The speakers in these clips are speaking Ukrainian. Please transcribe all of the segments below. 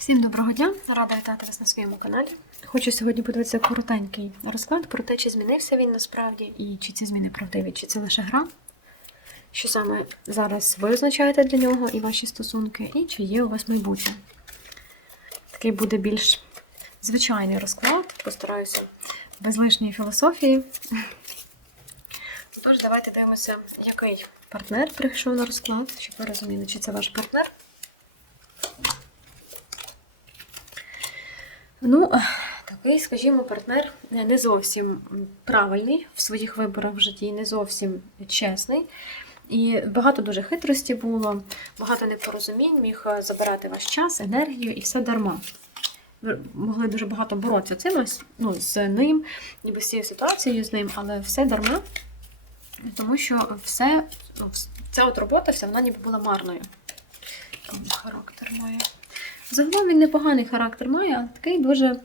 Всім доброго дня! Рада вітати вас на своєму каналі. Хочу сьогодні подивитися коротенький розклад про те, чи змінився він насправді, і чи ці зміни правдиві, чи це лише гра. Що саме зараз ви означаєте для нього і ваші стосунки, і чи є у вас майбутнє. Такий буде більш звичайний розклад. Постараюся без лишньої філософії. Тож, давайте дивимося, який партнер прийшов на розклад, щоб ви розуміли, чи це ваш партнер. Ну, такий, скажімо, партнер не зовсім правильний в своїх виборах в житті, не зовсім чесний. І багато дуже хитрості було, багато непорозумінь, міг забирати ваш час, енергію і все дарма. Ви могли дуже багато боротися цим, ну, з ним, ніби з цією ситуацією з ним, але все дарма, тому що все, ну, ця от робота, вся вона ніби була марною. Характер має. Загалом він непоганий характер має, але такий дуже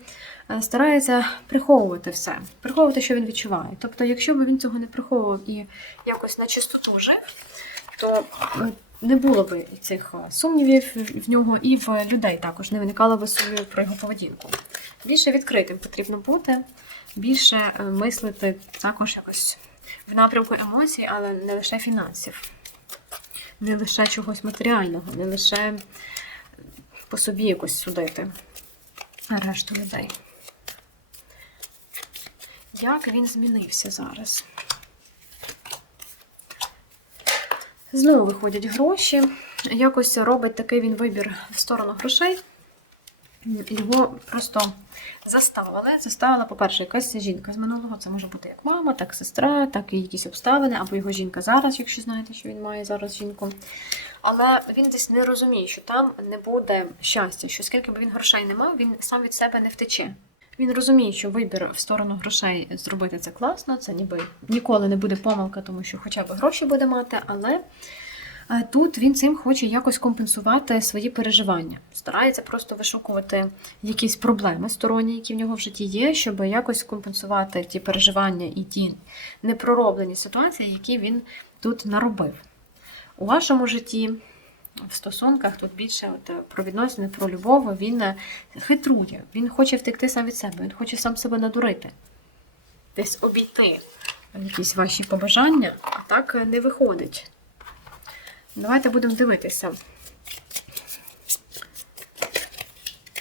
е, старається приховувати все, приховувати, що він відчуває. Тобто, якщо б він цього не приховував і якось на чистоту жив, то е, не було б цих е, сумнівів в нього, і в людей також не виникало б сумнівів про його поведінку. Більше відкритим потрібно бути, більше мислити також якось в напрямку емоцій, але не лише фінансів, не лише чогось матеріального, не лише по собі якось судити решту людей. Як він змінився зараз? Знову виходять гроші. Якось робить такий він вибір в сторону грошей. Його просто заставили. Заставила, по-перше, якась жінка з минулого. Це може бути як мама, так сестра, так і якісь обставини, або його жінка зараз, якщо знаєте, що він має зараз жінку. Але він десь не розуміє, що там не буде щастя, що скільки б він грошей не мав, він сам від себе не втече. Він розуміє, що вибір в сторону грошей зробити це класно, це ніби ніколи не буде помилка, тому що хоча б гроші буде мати, але тут він цим хоче якось компенсувати свої переживання. Старається просто вишукувати якісь проблеми сторонні, які в нього в житті є, щоб якось компенсувати ті переживання і ті непророблені ситуації, які він тут наробив. У вашому житті, в стосунках, тут більше от, про відносини, про любов, він хитрує, він хоче втекти сам від себе, він хоче сам себе надурити, десь обійти якісь ваші побажання, а так не виходить. Давайте будемо дивитися,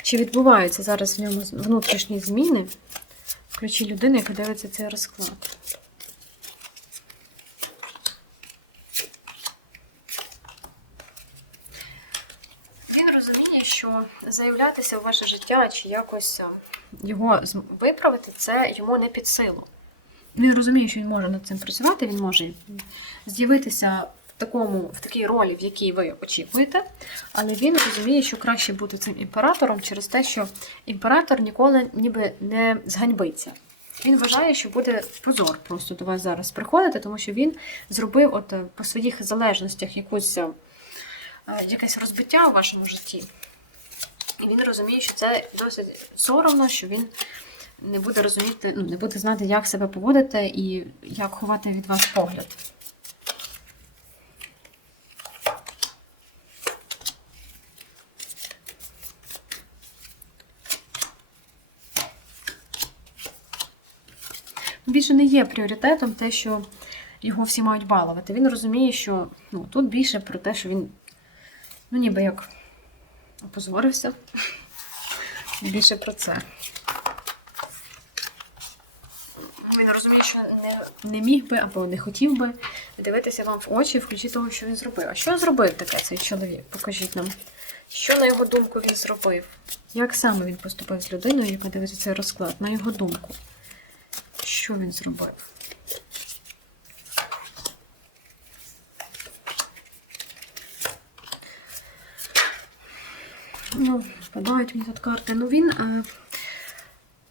чи відбуваються зараз в ньому внутрішні зміни в ключі людини, яка дивиться цей розклад. Він розуміє, що заявлятися в ваше життя чи якось його виправити, це йому не під силу. Він розуміє, що він може над цим працювати, він може з'явитися в такому, в такій ролі, в якій ви очікуєте, але він розуміє, що краще бути цим імператором через те, що імператор ніколи ніби не зганьбиться. Він вважає, що буде позор просто до вас зараз приходити, тому що він зробив от по своїх залежностях якусь якесь розбиття у вашому житті. І він розуміє, що це досить соромно, що він не буде розуміти, ну, не буде знати, як себе поводити і як ховати від вас погляд. Більше не є пріоритетом те, що його всі мають балувати. Він розуміє, що ну, тут більше про те, що він Ну, ніби як опозорився. Більше про це. Він розуміє, що не, не міг би або не хотів би дивитися вам в очі в ключі того, що він зробив. А що зробив таке цей чоловік? Покажіть нам. Що, на його думку, він зробив? Як саме він поступив з людиною, яка дивиться цей розклад? На його думку. Що він зробив? Впадають мені тут карти. Ну він е,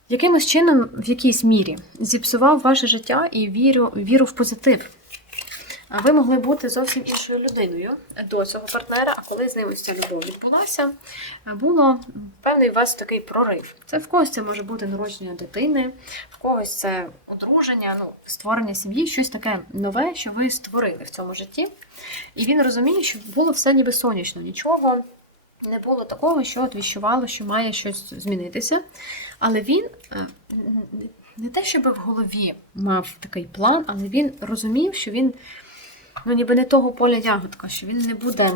якимось чином, в якійсь мірі, зіпсував ваше життя і віру, віру в позитив. А ви могли бути зовсім іншою людиною до цього партнера, а коли з ним ось ця любов відбулася, було певний у вас такий прорив. Це в когось це може бути народження дитини, в когось це одруження, ну, створення сім'ї, щось таке нове, що ви створили в цьому житті. І він розуміє, що було все ніби сонячно, нічого не було такого, що от відчувало, що має щось змінитися. Але він е, не те, щоб в голові мав такий план, але він розумів, що він ну, ніби не того поля ягодка, що він не буде,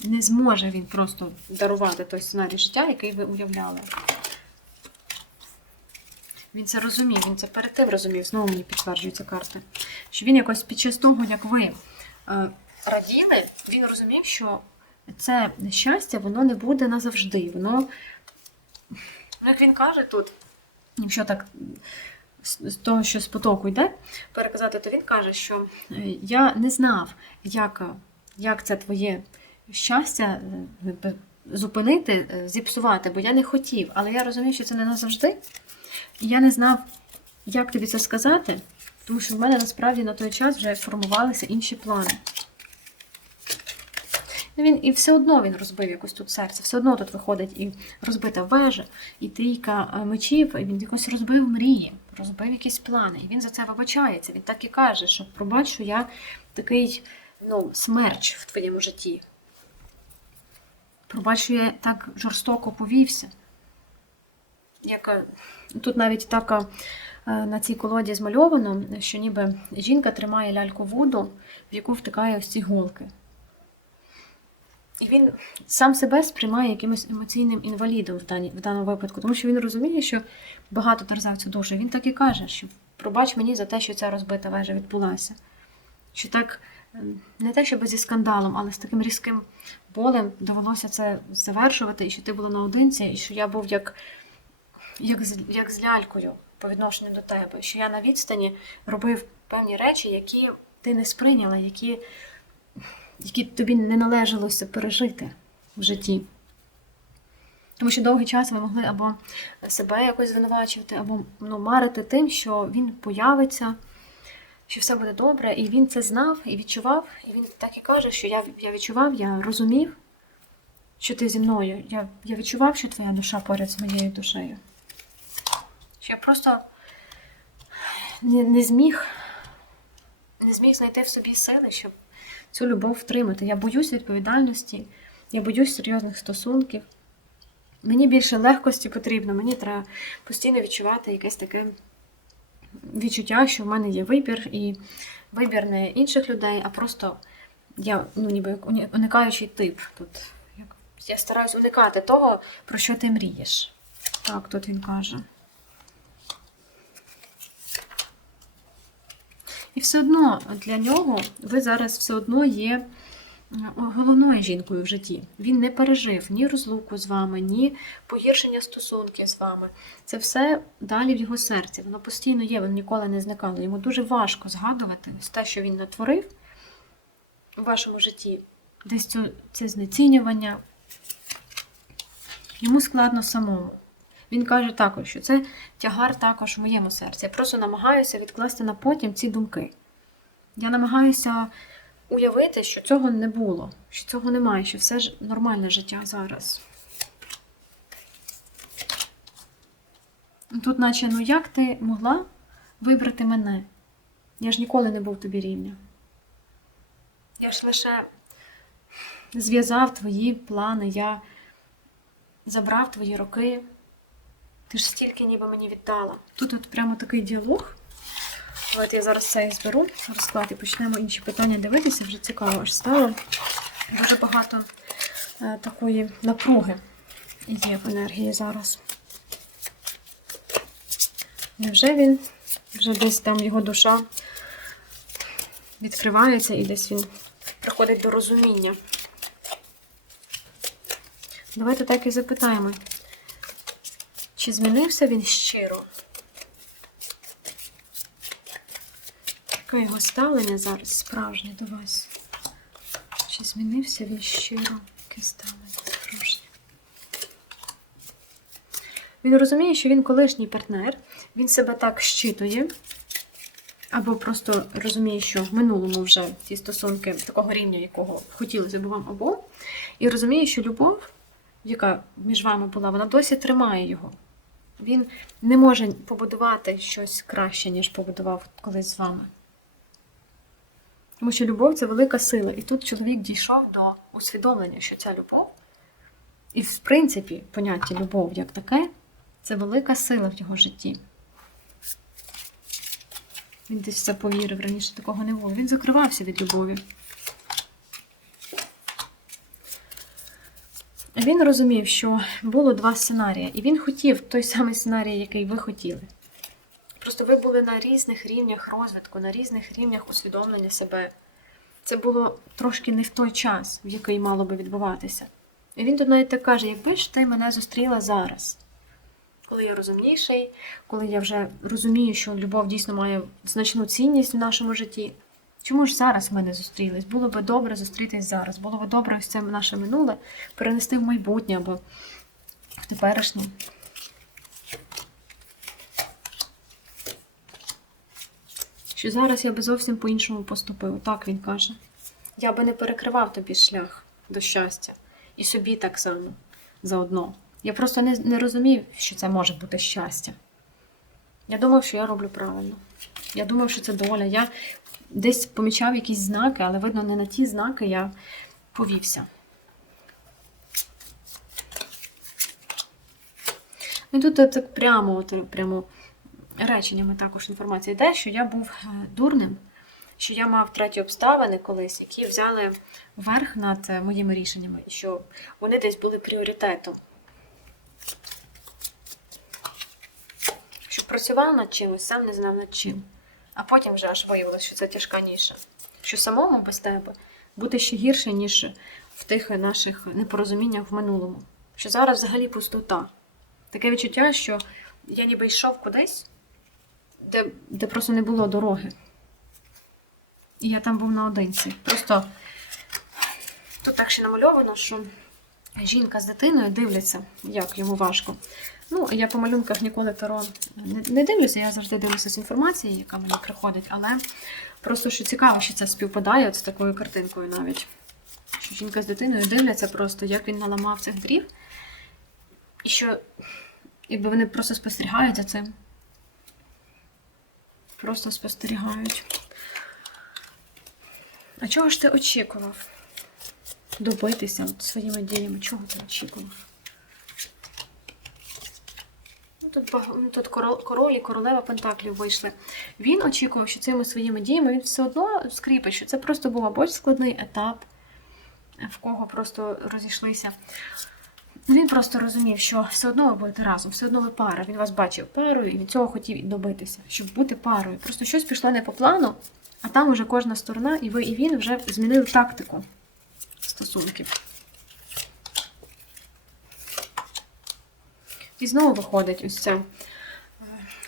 не зможе він просто дарувати той сценарій життя, який ви уявляли. Він це розумів, він це перед тим розумів, знову мені підтверджуються карти. Що він якось під час того, як ви е, раділи, він розумів, що це щастя, воно не буде назавжди. Воно, ну, як він каже тут, якщо так з того, що з потоку йде, переказати, то він каже, що е, я не знав, як, як це твоє щастя е, зупинити, е, зіпсувати, бо я не хотів, але я розумів, що це не назавжди. І я не знав, як тобі це сказати, тому що в мене насправді на той час вже формувалися інші плани. Ну, він, і все одно він розбив якось тут серце, все одно тут виходить і розбита вежа, і трійка е, мечів, і він якось розбив мрії, розбив якісь плани. І він за це вибачається. Він так і каже, що пробач, що я такий ну, смерч в твоєму житті. Пробач, що я так жорстоко повівся. Як, тут навіть так е, на цій колоді змальовано, що ніби жінка тримає ляльку Вуду, в яку втикає ось ці голки. І він сам себе сприймає якимось емоційним інвалідом в, дані, в даному випадку, тому що він розуміє, що багато терзав цю душу. Він так і каже, що пробач мені за те, що ця розбита вежа відбулася. Що так, ем, не те, щоб зі скандалом, але з таким різким болем довелося це завершувати, і що ти була наодинці, і що я був як, як, з, як з лялькою по відношенню до тебе, що я на відстані робив певні речі, які ти не сприйняла, які які тобі не належалося пережити в житті. Тому що довгий час ви могли або себе якось звинувачувати, або ну, марити тим, що він появиться, що все буде добре, і він це знав і відчував. І він так і каже, що я, я відчував, я розумів, що ти зі мною. Я, я відчував, що твоя душа поряд з моєю душею. Що я просто не, не зміг, не зміг знайти в собі сили, щоб цю любов втримати. Я боюсь відповідальності, я боюсь серйозних стосунків. Мені більше легкості потрібно, мені треба постійно відчувати якесь таке відчуття, що в мене є вибір, і вибір не інших людей, а просто я ну, ніби уникаючий тип. Тут я стараюсь уникати того, про що ти мрієш. Так, тут він каже. І все одно для нього ви зараз все одно є головною жінкою в житті. Він не пережив ні розлуку з вами, ні погіршення стосунків з вами. Це все далі в його серці. Воно постійно є, воно ніколи не зникало. Йому дуже важко згадувати те, що він натворив у вашому житті. Десь це знецінювання. Йому складно самому. Він каже також, що це тягар також в моєму серці. Я просто намагаюся відкласти на потім ці думки. Я намагаюся уявити, що цього не було, що цього немає, що все ж нормальне життя зараз. Тут, наче, ну як ти могла вибрати мене? Я ж ніколи не був тобі рівня. Я ж лише зв'язав твої плани, я забрав твої роки. Ти ж стільки ніби мені віддала. Тут от прямо такий діалог. Давайте я зараз це і зберу розклад і почнемо інші питання дивитися. Вже цікаво аж стало. Дуже багато е, такої напруги є в енергії зараз. Невже він вже десь там його душа відкривається і десь він приходить до розуміння? Давайте так і запитаємо. Чи змінився він щиро? Яке його ставлення зараз справжнє до вас? Чи змінився він щиро? Яке ставлення справжнє? Він розуміє, що він колишній партнер, він себе так щитує, або просто розуміє, що в минулому вже ті стосунки такого рівня, якого хотілося б вам обом, і розуміє, що любов, яка між вами була, вона досі тримає його. Він не може побудувати щось краще, ніж побудував колись з вами. Тому що любов це велика сила. І тут чоловік дійшов до усвідомлення, що ця любов, і в принципі поняття любов як таке, це велика сила в його житті. Він десь в це повірив, раніше такого не було. Він закривався від любові. Він розумів, що було два сценарії, і він хотів той самий сценарій, який ви хотіли. Просто ви були на різних рівнях розвитку, на різних рівнях усвідомлення себе. Це було трошки не в той час, в який мало би відбуватися. І він тут навіть так каже: якби ж ти мене зустріла зараз, коли я розумніший, коли я вже розумію, що любов дійсно має значну цінність в нашому житті. Чому ж зараз ми не зустрілись? Було би добре зустрітись зараз. Було б добре ось це наше минуле перенести в майбутнє або в теперішнє. Що зараз я би зовсім по-іншому поступив. Так він каже. Я би не перекривав тобі шлях до щастя. І собі так само заодно. Я просто не, не розумів, що це може бути щастя. Я думав, що я роблю правильно. Я думав, що це доля. Я десь помічав якісь знаки, але видно, не на ті знаки я повівся. Ну, тут е, так прямо, от, е, прямо реченнями також інформація йде, що я був е, дурним, що я мав треті обставини колись, які взяли верх над моїми рішеннями, що вони десь були пріоритетом. Що працював над чимось, сам не знав над чим. А потім вже аж виявилося, що це тяжка ніша. Що самому без тебе бути ще гірше, ніж в тих наших непорозуміннях в минулому. Що зараз взагалі пустота. Таке відчуття, що я ніби йшов кудись, де, де просто не було дороги. І я там був наодинці. Просто тут так ще намальовано, що жінка з дитиною дивляться, як йому важко. Ну, я по малюнках ніколи таро не, дивлюся, я завжди дивлюся з інформації, яка мені приходить, але просто що цікаво, що це співпадає от з такою картинкою навіть. Що жінка з дитиною дивляться просто, як він наламав цих дрів. І що якби вони просто спостерігають за цим. Просто спостерігають. А чого ж ти очікував? Добитися своїми діями? Чого ти очікував? Ну, Тут, ну, тут король, і королева Пентаклів вийшли. Він очікував, що цими своїми діями він все одно скріпить, що це просто був або складний етап, в кого просто розійшлися. Він просто розумів, що все одно ви будете разом, все одно ви пара. Він вас бачив парою і від цього хотів добитися, щоб бути парою. Просто щось пішло не по плану, а там вже кожна сторона, і ви, і він вже змінили тактику стосунків. І знову виходить ось ця е,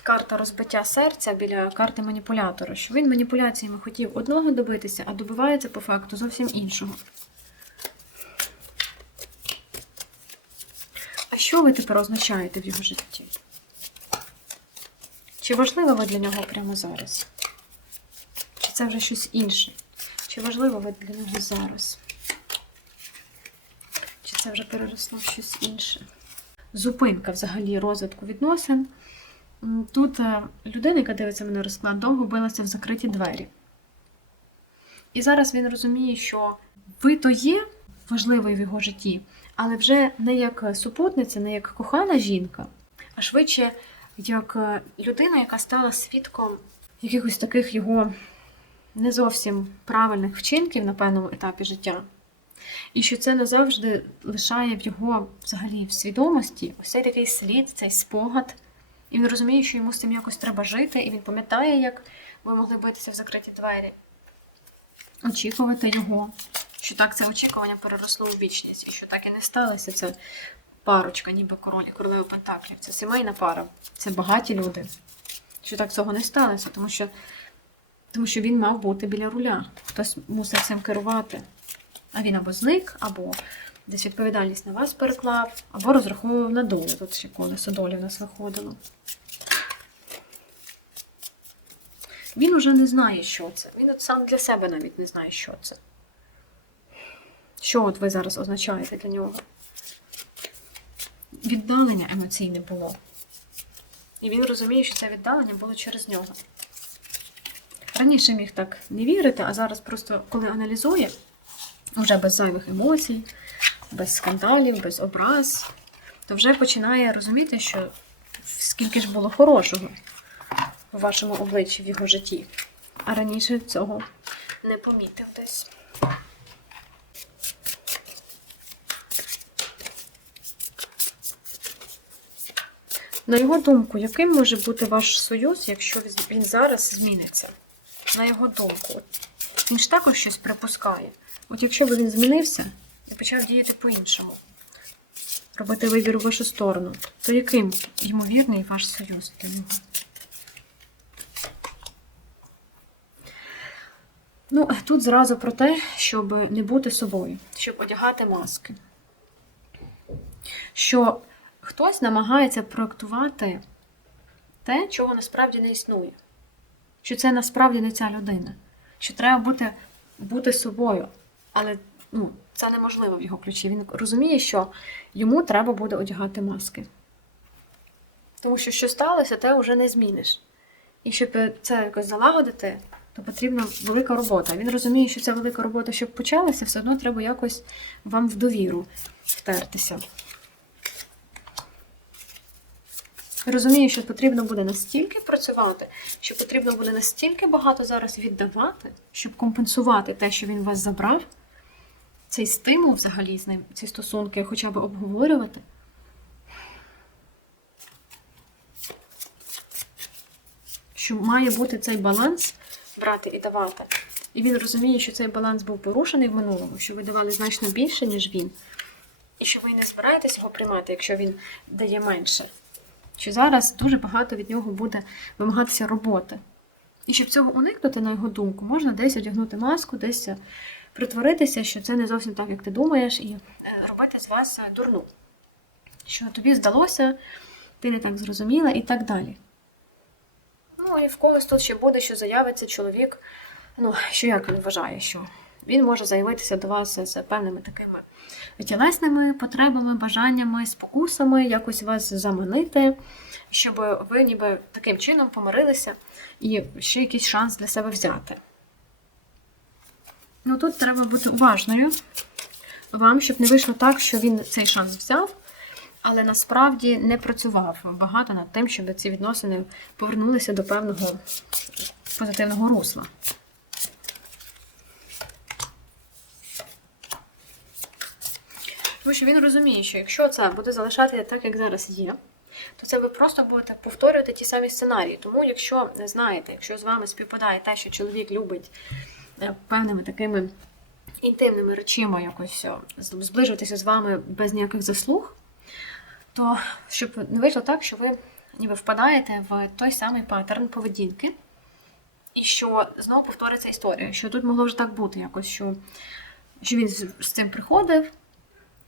карта розбиття серця біля карти маніпулятора, що він маніпуляціями хотів одного добитися, а добивається по факту зовсім іншого. А що ви тепер означаєте в його житті? Чи важливо ви для нього прямо зараз? Чи це вже щось інше? Чи важливо ви для нього зараз? Це вже переросло в щось інше? Зупинка взагалі розвитку відносин. Тут е, людина, яка дивиться мене розклад, довго билася в закриті двері. І зараз він розуміє, що ви то є важливий в його житті, але вже не як супутниця, не як кохана жінка, а швидше як е, людина, яка стала свідком якихось таких його не зовсім правильних вчинків на певному етапі життя. І що це назавжди лишає в його взагалі в свідомості ось цей такий слід, цей спогад. І він розуміє, що йому з цим якось треба жити, і він пам'ятає, як ви могли битися в закриті двері. Очікувати його, що так це очікування переросло у вічність, і що так і не сталося. Це парочка, ніби король і королева Пентаклів. Це сімейна пара, це багаті люди. Що так цього не сталося, тому що, тому що він мав бути біля руля. Хтось мусив цим керувати. А він або зник, або десь відповідальність на вас переклав, або розраховував на долю. Тут ще колесо долі в нас виходило. Він уже не знає, що це. Він от сам для себе навіть не знає, що це. Що от ви зараз означаєте для нього? Віддалення емоційне було. І він розуміє, що це віддалення було через нього. раніше міг так не вірити, а зараз просто коли аналізує, вже без зайвих емоцій, без скандалів, без образ, то вже починає розуміти, що скільки ж було хорошого в вашому обличчі, в його житті. А раніше цього не помітив десь. На його думку, яким може бути ваш союз, якщо він зараз зміниться? На його думку. Він ж також щось припускає. От якщо б він змінився і почав діяти по-іншому, робити вибір в вашу сторону, то яким ймовірний ваш союз для нього? Ну, тут зразу про те, щоб не бути собою, щоб одягати маски. Що хтось намагається проектувати те, чого насправді не існує. Що це насправді не ця людина. Що треба бути, бути собою. Але ну, це неможливо в його ключі. Він розуміє, що йому треба буде одягати маски. Тому що що сталося, те вже не зміниш. І щоб це якось залагодити, то потрібна велика робота. Він розуміє, що ця велика робота, щоб почалася, все одно треба якось вам в довіру втертися. Розумію, що потрібно буде настільки працювати, що потрібно буде настільки багато зараз віддавати, щоб компенсувати те, що він вас забрав, цей стимул взагалі з ним, ці стосунки хоча б обговорювати. Що має бути цей баланс брати і давати. І він розуміє, що цей баланс був порушений в минулому, що ви давали значно більше, ніж він. І що ви не збираєтесь його приймати, якщо він дає менше. Що зараз дуже багато від нього буде вимагатися роботи. І щоб цього уникнути, на його думку, можна десь одягнути маску, десь притворитися, що це не зовсім так, як ти думаєш, і робити з вас дурну. Що тобі здалося, ти не так зрозуміла і так далі. Ну, і в когось тут ще буде, що заявиться чоловік, ну, що як він вважає, що він може заявитися до вас з певними такими тілесними потребами, бажаннями, спокусами, якось вас заманити, щоб ви ніби таким чином помирилися і ще якийсь шанс для себе взяти. Ну тут треба бути уважною вам, щоб не вийшло так, що він цей шанс взяв, але насправді не працював багато над тим, щоб ці відносини повернулися до певного позитивного русла. Тому що він розуміє, що якщо це буде залишатися так, як зараз є, то це ви просто будете повторювати ті самі сценарії. Тому, якщо не знаєте, якщо з вами співпадає те, що чоловік любить певними такими інтимними речима якось е, зближуватися з вами без ніяких заслуг, то щоб не вийшло так, що ви ніби впадаєте в той самий паттерн поведінки, і що знову повториться історія, що тут могло вже так бути, якось, що, що він з цим приходив.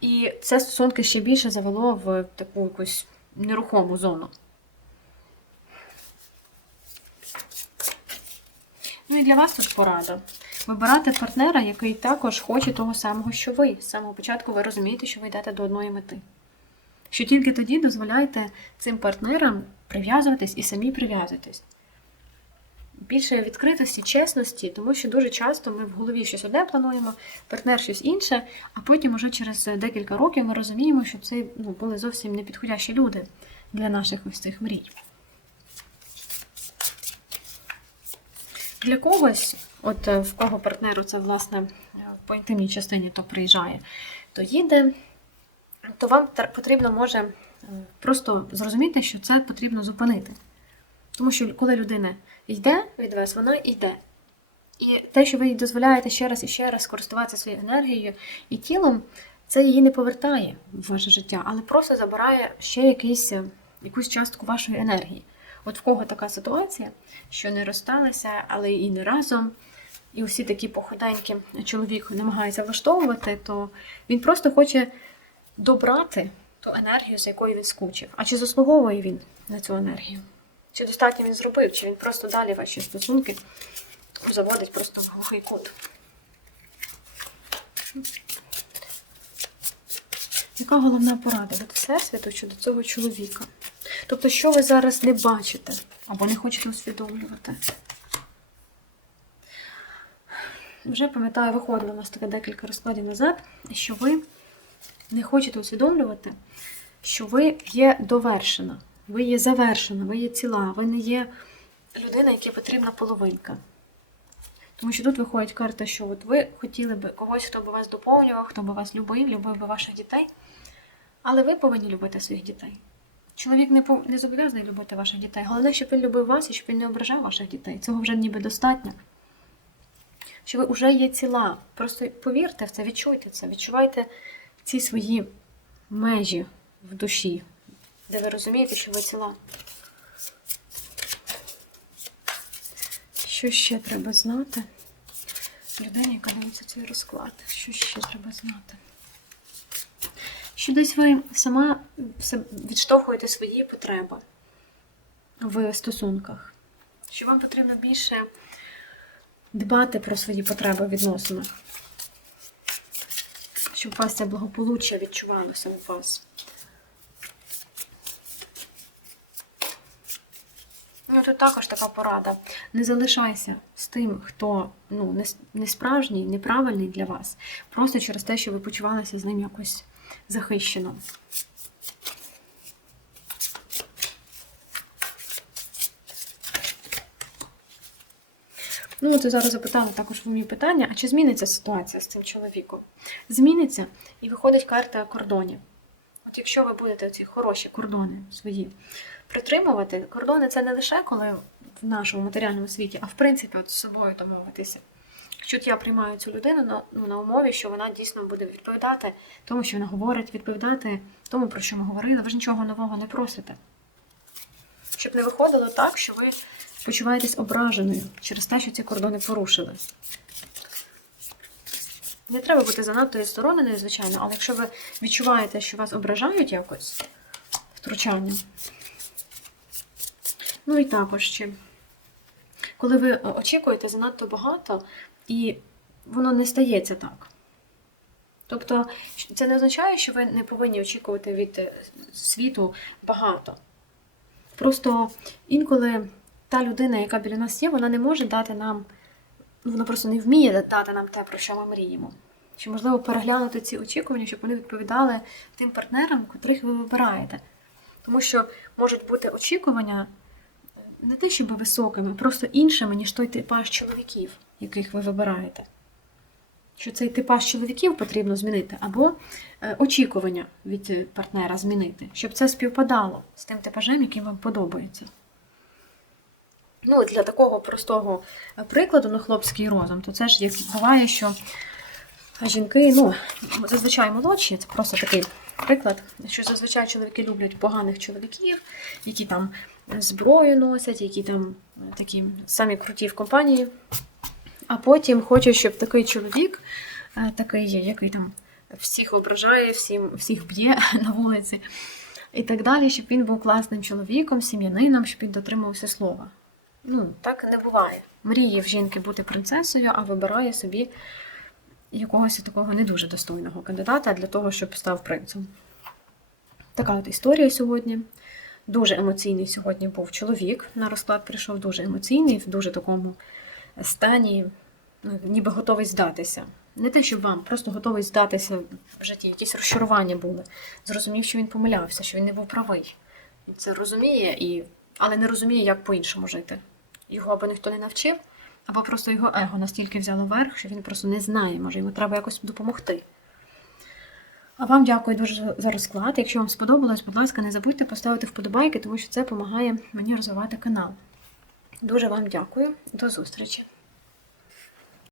І це стосунки ще більше завело в таку якусь нерухому зону. Ну і для вас тут порада. Вибирати партнера, який також хоче того самого, що ви. З самого початку ви розумієте, що ви йдете до одної мети. Що тільки тоді дозволяєте цим партнерам прив'язуватись і самі прив'язуйтесь. Більше відкритості, чесності, тому що дуже часто ми в голові щось одне плануємо, партнер щось інше, а потім уже через декілька років ми розуміємо, що це ну, були зовсім непідходящі люди для наших ось цих мрій. Для когось, от е, в кого партнеру це, власне, по інтимній частині то приїжджає, то їде, то вам потрібно може е, просто зрозуміти, що це потрібно зупинити. Тому що коли людина йде від вас, вона йде. І те, що ви їй дозволяєте ще раз і ще раз користуватися своєю енергією і тілом, це її не повертає в ваше життя, але просто забирає ще якийсь, якусь частку вашої енергії. От в кого така ситуація, що не розсталися, але і не разом, і усі такі походенькі чоловік намагається влаштовувати, то він просто хоче добрати ту енергію, з якою він скучив. А чи заслуговує він на цю енергію? Чи достатньо він зробив, чи він просто далі ваші стосунки заводить просто в глухий кут. Яка головна порада від Всесвіту щодо цього чоловіка? Тобто, що ви зараз не бачите або не хочете усвідомлювати? вже пам'ятаю, виходило у нас таке декілька розкладів назад, що ви не хочете усвідомлювати, що ви є довершена, ви є завершена, ви є ціла, ви не є людина, якій потрібна половинка. Тому що тут виходить карта, що от ви хотіли би когось, хто би вас доповнював, хто би вас любив, любив би ваших дітей. Але ви повинні любити своїх дітей. Чоловік не, пов- не зобов'язаний любити ваших дітей. Головне, щоб він любив вас і щоб він не ображав ваших дітей. Цього вже ніби достатньо. Що ви вже є ціла. Просто повірте в це, відчуйте це, відчувайте ці свої межі в душі, де ви розумієте, що ви ціла. Що ще треба знати? Людині, яка дивиться цей розклад. Що ще треба знати? Що десь ви сама відштовхуєте свої потреби в стосунках. Що вам потрібно більше дбати про свої потреби в відносинах. Щоб у вас це благополуччя відчувалося у вас. Ну, тут також така порада. Не залишайся з тим, хто ну, не справжній, неправильний для вас. Просто через те, що ви почувалися з ним якось захищено. Ну, от зараз запитала також мені питання, а чи зміниться ситуація з цим чоловіком? Зміниться і виходить карта кордонів. От якщо ви будете ці хороші кордони свої притримувати, кордони це не лише коли в нашому матеріальному світі, а в принципі от з собою домовитися. Я приймаю цю людину на, ну, на умові, що вона дійсно буде відповідати тому, що вона говорить, відповідати тому, про що ми говорили. Ви ж нічого нового не просите. Щоб не виходило так, що ви почуваєтесь ображеною через те, що ці кордони порушили. Не треба бути занадто відстороненою, звичайно, але якщо ви відчуваєте, що вас ображають якось втручання. Ну і також ще, коли ви е, очікуєте занадто багато, і воно не стається так. Тобто, це не означає, що ви не повинні очікувати від е, світу багато. Просто інколи та людина, яка біля нас є, вона не може дати нам, вона просто не вміє дати нам те, про що ми мріємо. Чи можливо переглянути ці очікування, щоб вони відповідали тим партнерам, котрих ви вибираєте. Тому що можуть бути очікування не те, щоб високими, просто іншими, ніж той типаж чоловіків, яких ви вибираєте. Що цей типаж чоловіків потрібно змінити, або е, очікування від е, партнера змінити, щоб це співпадало з тим типажем, який вам подобається. Ну, для такого простого е, прикладу на хлопський розум, то це ж як буває, що жінки, ну, зазвичай молодші, це просто такий приклад, що зазвичай чоловіки люблять поганих чоловіків, які там зброю носять, які там такі самі круті в компанії. А потім хочуть, щоб такий чоловік, е, такий, який там всіх ображає, всім, всіх б'є на вулиці, і так далі, щоб він був класним чоловіком, сім'янином, щоб він дотримувався слова. Ну, так не буває. Мріє в жінки бути принцесою, а вибирає собі якогось такого не дуже достойного кандидата для того, щоб став принцем. Така от історія сьогодні. Дуже емоційний сьогодні був чоловік. На розклад прийшов дуже емоційний, в дуже такому стані, ну, ніби готовий здатися. Не те, щоб вам, просто готовий здатися в житті. Якісь розчарування були. Зрозумів, що він помилявся, що він не був правий. Він це розуміє, і... але не розуміє, як по-іншому жити. Його або ніхто не навчив, або просто його его настільки взяло верх, що він просто не знає, може йому треба якось допомогти. А вам дякую дуже за- за розклад. Якщо вам сподобалось, будь ласка, не забудьте поставити вподобайки, тому що це допомагає мені розвивати канал. Дуже вам дякую. До зустрічі!